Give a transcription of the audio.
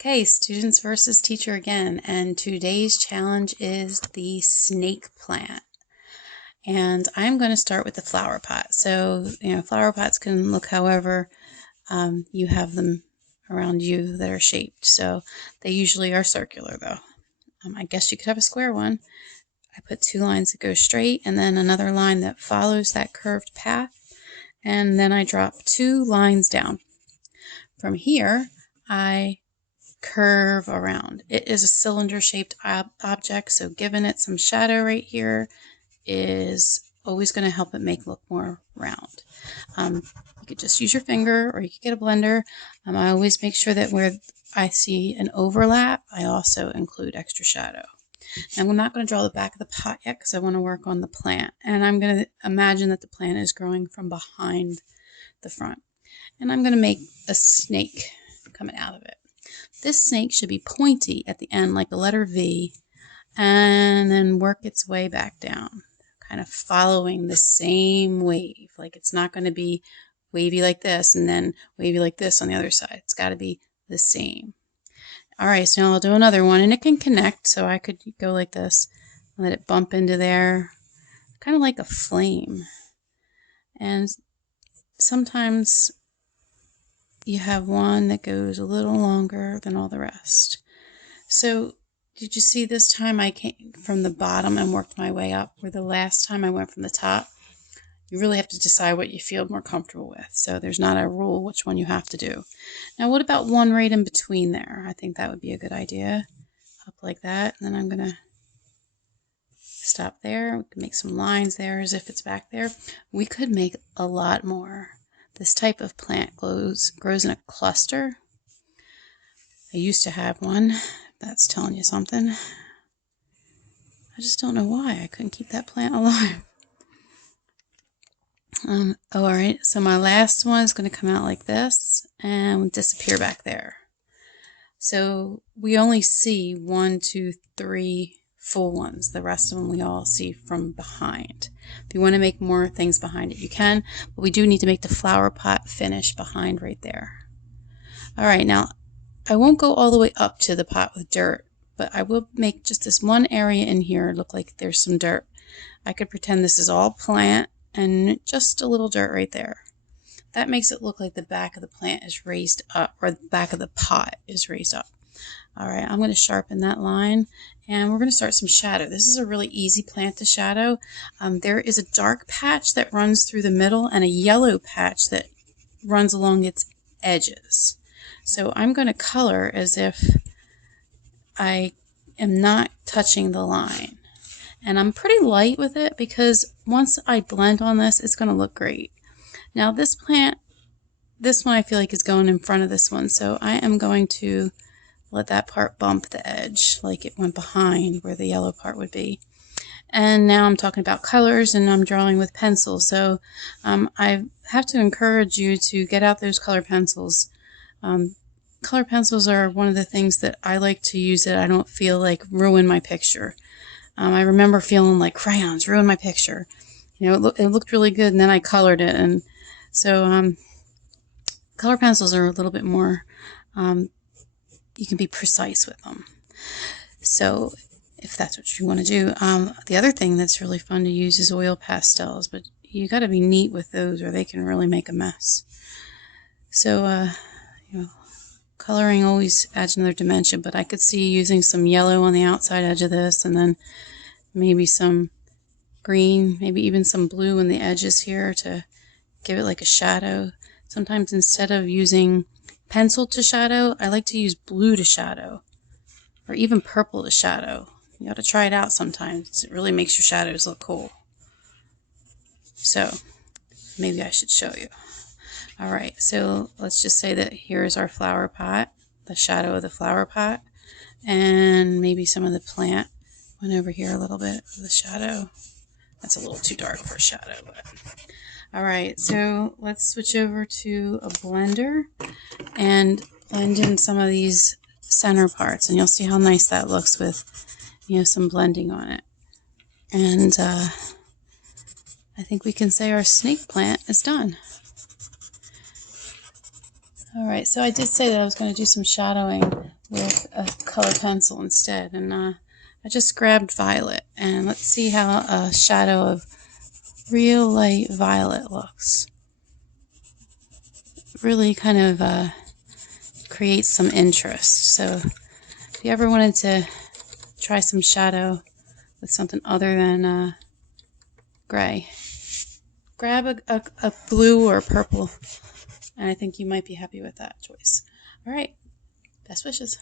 Okay, students versus teacher again, and today's challenge is the snake plant. And I'm going to start with the flower pot. So, flower pots can look however you have them around you that are shaped. So they usually are circular though. I guess you could have a square one. I put 2 lines that go straight and then another line that follows that curved path. And then I drop 2 lines down. From here, I curve around. It is a cylinder shaped object, so giving it some shadow right here is always going to help it make look more round. You could just use your finger or you could get a blender. I always make sure that where I see an overlap, I also include extra shadow. Now, I'm not going to draw the back of the pot yet because I want to work on the plant, and I'm going to imagine that the plant is growing from behind the front, and I'm going to make a snake coming out of it. This snake should be pointy at the end like the letter V and then work its way back down, kind of following the same wave. Like it's not going to be wavy like this and then wavy like this on the other side. It's got to be the same. All right, so now I'll do another one, and it can connect, so I could go like this, let it bump into there, kind of like a flame. And sometimes you have one that goes a little longer than all the rest. So did you see this time I came from the bottom and worked my way up, where the last time I went from the top? You really have to decide what you feel more comfortable with. So there's not a rule which one you have to do. Now what about one right in between there? I think that would be a good idea. Up like that, and then I'm going to stop there. We can make some lines there as if it's back there. We could make a lot more. This type of plant grows in a cluster. I used to have one. That's telling you something. I just don't know why I couldn't keep that plant alive. Alright, so my last one is going to come out like this and disappear back there. So we only see 1, 2, 3 full ones. The rest of them we all see from behind. If you want to make more things behind it, you can, but we do need to make the flower pot finish behind right there. Alright, now I won't go all the way up to the pot with dirt, but I will make just this one area in here look like there's some dirt. I could pretend this is all plant and just a little dirt right there. That makes it look like the back of the plant is raised up, or the back of the pot is raised up. Alright, I'm going to sharpen that line, and we're going to start some shadow. This is a really easy plant to shadow. There is a dark patch that runs through the middle and a yellow patch that runs along its edges. So I'm going to color as if I am not touching the line. And I'm pretty light with it because once I blend on this, it's going to look great. Now this plant, this one I feel like is going in front of this one, so I am going to let that part bump the edge like it went behind where the yellow part would be. And now I'm talking about colors, and I'm drawing with pencils, so I have to encourage you to get out those color pencils. Color pencils are one of the things that I like to use that I don't feel like ruin my picture. I remember feeling like crayons ruined my picture. You know, it looked really good, and then I colored it, and so color pencils are a little bit more, you can be precise with them. So if that's what you want to do. The other thing that's really fun to use is oil pastels, but you got to be neat with those or they can really make a mess. So, coloring always adds another dimension, but I could see using some yellow on the outside edge of this, and then maybe some green, maybe even some blue in the edges here to give it like a shadow. Sometimes instead of using pencil to shadow, I like to use blue to shadow, or even purple to shadow. You ought to try it out sometimes. It really makes your shadows look cool. So maybe I should show you. Alright, so let's just say that here's our flower pot, the shadow of the flower pot, and maybe some of the plant went over here a little bit of the shadow. That's a little too dark for a shadow, but alright, so let's switch over to a blender and blend in some of these center parts, and you'll see how nice that looks with, some blending on it. And I think we can say our snake plant is done. Alright, so I did say that I was going to do some shadowing with a color pencil instead. And I just grabbed violet, and let's see how a shadow of real light violet looks. Really kind of creates some interest. So if you ever wanted to try some shadow with something other than gray, grab a blue or a purple, and I think you might be happy with that choice. All right, best wishes.